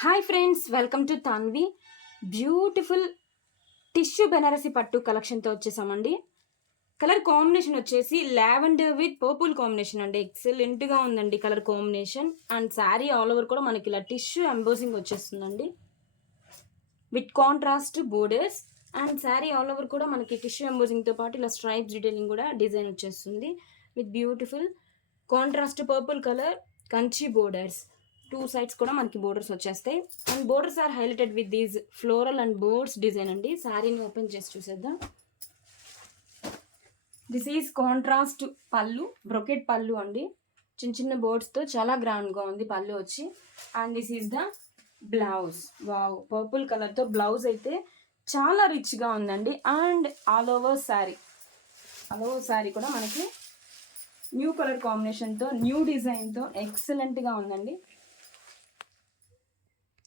Hi friends welcome to Tanvi beautiful tissue Benarasi పట్టు కలెక్షన్తో వచ్చేసామండి. కలర్ కాంబినేషన్ వచ్చేసి లావెండర్ విత్ పర్పుల్ కాంబినేషన్ అండి. ఎక్సలెంట్గా ఉందండి colour combination and sari all over కూడా మనకి ఇలా టిష్యూ ఎంబోసింగ్ వచ్చేస్తుందండి. With contrast borders and sari all over కూడా మనకి టిష్యూ ఎంబోసింగ్తో పాటు ఇలా స్ట్రైప్స్ డీటెయిలింగ్ కూడా డిజైన్ వచ్చేస్తుంది. With beautiful contrast purple colour Kanchi borders two sides కూడా మనకి బోర్డర్స్ వచ్చేస్తాయి. And borders are highlighted with these floral and borders design అండి. శారీని ఓపెన్ చేసి చూసేద్దాం. This is contrast pallu brocade pallu అండి. చిన్న చిన్న బోర్డ్స్తో చాలా గ్రాండ్గా ఉంది పళ్ళు వచ్చి. And this is the blouse. Wow! Purple కలర్తో బ్లౌజ్ అయితే చాలా రిచ్గా ఉందండి. And all over sari all over sari కూడా మనకి న్యూ కలర్ కాంబినేషన్తో న్యూ డిజైన్తో ఎక్సలెంట్గా ఉందండి.